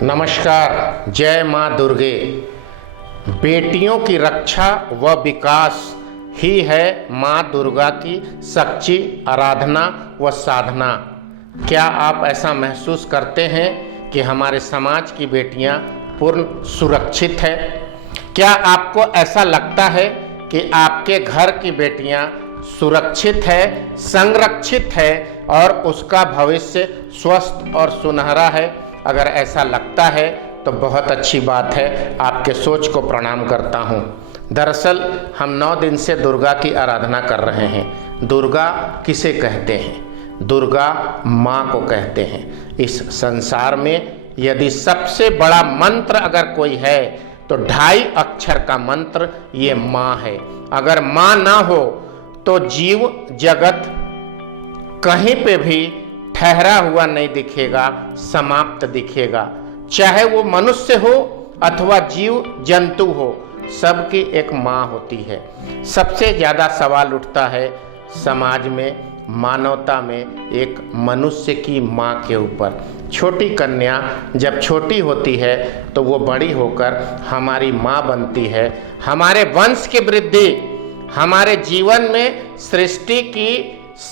नमस्कार। जय माँ दुर्गे। बेटियों की रक्षा व विकास ही है माँ दुर्गा की सच्ची आराधना व साधना। क्या आप ऐसा महसूस करते हैं कि हमारे समाज की बेटियां पूर्ण सुरक्षित है? क्या आपको ऐसा लगता है कि आपके घर की बेटियां सुरक्षित है, संरक्षित है और उसका भविष्य स्वस्थ और सुनहरा है? अगर ऐसा लगता है तो बहुत अच्छी बात है। आपके सोच को प्रणाम करता हूँ। दरअसल हम 9 दिन से दुर्गा की आराधना कर रहे हैं। दुर्गा किसे कहते हैं? दुर्गा माँ को कहते हैं। इस संसार में यदि सबसे बड़ा मंत्र अगर कोई है तो 2.5 अक्षर का मंत्र ये माँ है। अगर माँ ना हो तो जीव जगत कहीं पे भी ठहरा हुआ नहीं दिखेगा, समाप्त दिखेगा। चाहे वो मनुष्य हो अथवा जीव जंतु हो, सबकी एक माँ होती है। सबसे ज़्यादा सवाल उठता है समाज में, मानवता में, एक मनुष्य की माँ के ऊपर। छोटी कन्या जब छोटी होती है तो वो बड़ी होकर हमारी माँ बनती है। हमारे वंश की वृद्धि, हमारे जीवन में सृष्टि की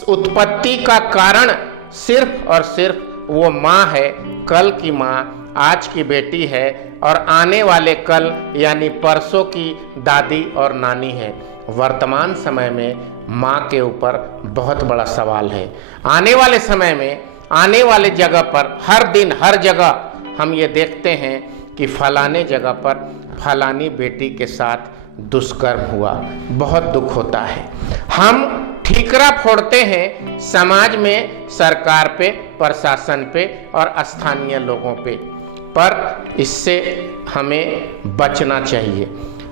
उत्पत्ति का कारण सिर्फ और सिर्फ वो माँ है। कल की माँ आज की बेटी है और आने वाले कल यानी परसों की दादी और नानी है। वर्तमान समय में माँ के ऊपर बहुत बड़ा सवाल है। आने वाले समय में, आने वाले जगह पर, हर दिन हर जगह हम ये देखते हैं कि फलाने जगह पर फलानी बेटी के साथ दुष्कर्म हुआ। बहुत दुख होता है। हम ठीकरा फोड़ते हैं समाज में, सरकार पे, प्रशासन पे और स्थानीय लोगों पे, पर इससे हमें बचना चाहिए।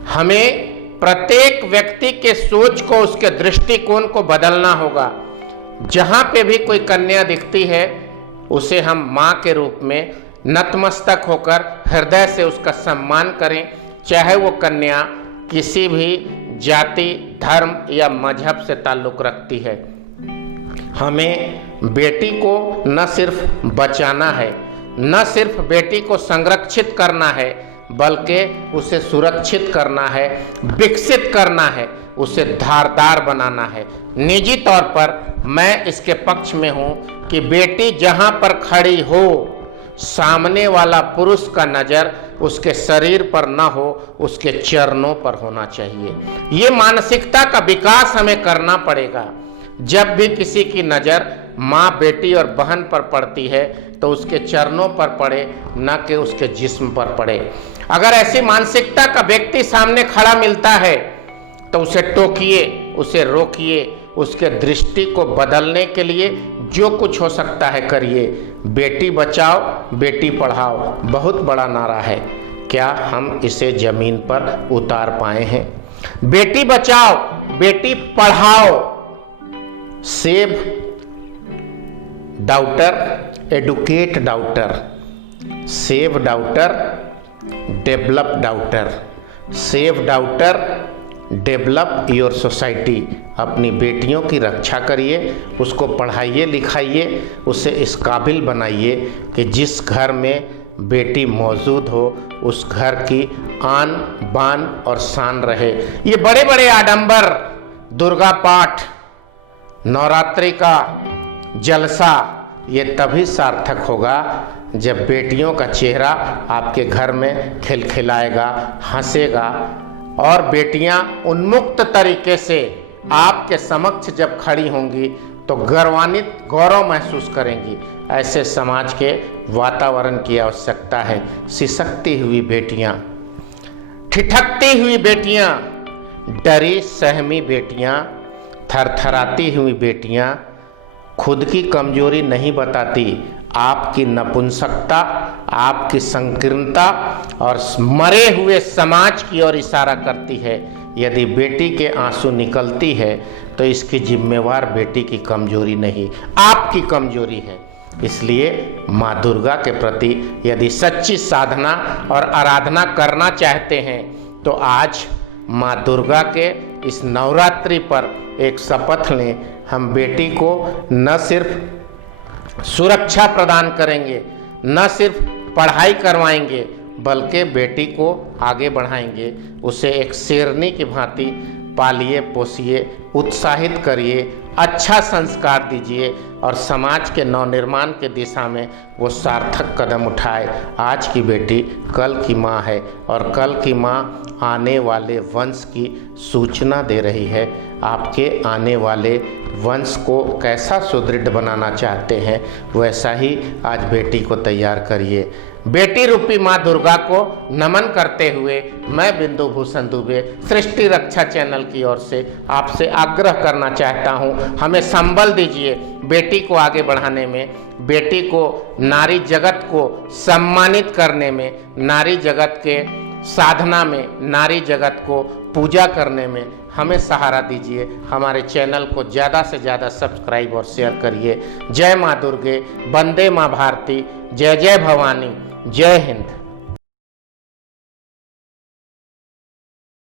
हमें प्रत्येक व्यक्ति के सोच को, उसके दृष्टिकोण को बदलना होगा। जहाँ पे भी कोई कन्या दिखती है उसे हम माँ के रूप में नतमस्तक होकर हृदय से उसका सम्मान करें, चाहे वो कन्या किसी भी जाति, धर्म या मजहब से ताल्लुक़ रखती है। हमें बेटी को न सिर्फ बचाना है, न सिर्फ बेटी को संरक्षित करना है, बल्कि उसे सुरक्षित करना है, विकसित करना है, उसे धारदार बनाना है। निजी तौर पर मैं इसके पक्ष में हूँ कि बेटी जहाँ पर खड़ी हो, सामने वाला पुरुष का नज़र उसके शरीर पर न हो, उसके चरणों पर होना चाहिए। ये मानसिकता का विकास हमें करना पड़ेगा। जब भी किसी की नज़र माँ, बेटी और बहन पर पड़ती है तो उसके चरणों पर पड़े, न कि उसके जिस्म पर पड़े। अगर ऐसी मानसिकता का व्यक्ति सामने खड़ा मिलता है तो उसे टोकिए, उसे रोकिए, उसके दृष्टि को बदलने के लिए जो कुछ हो सकता है करिए। बेटी बचाओ, बेटी पढ़ाओ बहुत बड़ा नारा है। क्या हम इसे जमीन पर उतार पाए हैं? बेटी बचाओ, बेटी पढ़ाओ। Save daughter, educate daughter. Save daughter, develop daughter. Save daughter, develop your society. अपनी बेटियों की रक्षा करिए, उसको पढ़ाइए लिखाइए, उसे इस काबिल बनाइए कि जिस घर में बेटी मौजूद हो उस घर की आन बान और शान रहे। ये बड़े बड़े आडंबर, दुर्गा पाठ, नवरात्रि का जलसा, ये तभी सार्थक होगा जब बेटियों का चेहरा आपके घर में खिलखिलाएगा, हंसेगा और बेटियां उन्मुक्त तरीके से आपके समक्ष जब खड़ी होंगी तो गर्वान्वित, गौरव महसूस करेंगी। ऐसे समाज के वातावरण की आवश्यकता है। सिसकती हुई बेटियां, ठिठकती हुई बेटियां, डरी सहमी बेटियां, थरथराती हुई बेटियां खुद की कमजोरी नहीं बताती, आपकी नपुंसकता, आपकी संकीर्णता और मरे हुए समाज की ओर इशारा करती है। यदि बेटी के आंसू निकलती है तो इसकी जिम्मेवार बेटी की कमजोरी नहीं, आपकी कमजोरी है। इसलिए माँ दुर्गा के प्रति यदि सच्ची साधना और आराधना करना चाहते हैं तो आज माँ दुर्गा के इस नवरात्रि पर एक शपथ लें। हम बेटी को न सिर्फ सुरक्षा प्रदान करेंगे, न सिर्फ पढ़ाई करवाएंगे बल्कि बेटी को आगे बढ़ाएंगे। उसे एक शेरनी की भांति पालिए पोसिए, उत्साहित करिए, अच्छा संस्कार दीजिए और समाज के नवनिर्माण के दिशा में वो सार्थक कदम उठाए। आज की बेटी कल की माँ है और कल की माँ आने वाले वंश की सूचना दे रही है। आपके आने वाले वंश को कैसा सुदृढ़ बनाना चाहते हैं, वैसा ही आज बेटी को तैयार करिए। बेटी रूपी माँ दुर्गा को नमन करते हुए मैं बिंदु भूषण दुबे सृष्टि रक्षा चैनल की ओर से आपसे आग्रह करना चाहता हूँ, हमें संबल दीजिए बेटी को आगे बढ़ाने में, बेटी को नारी जगत को सम्मानित करने में, नारी जगत के साधना में, नारी जगत को पूजा करने में हमें सहारा दीजिए। हमारे चैनल को ज़्यादा से ज़्यादा सब्सक्राइब और शेयर करिए। जय माँ दुर्गे, वंदे माँ भारती, जय जय भवानी, जय हिंद।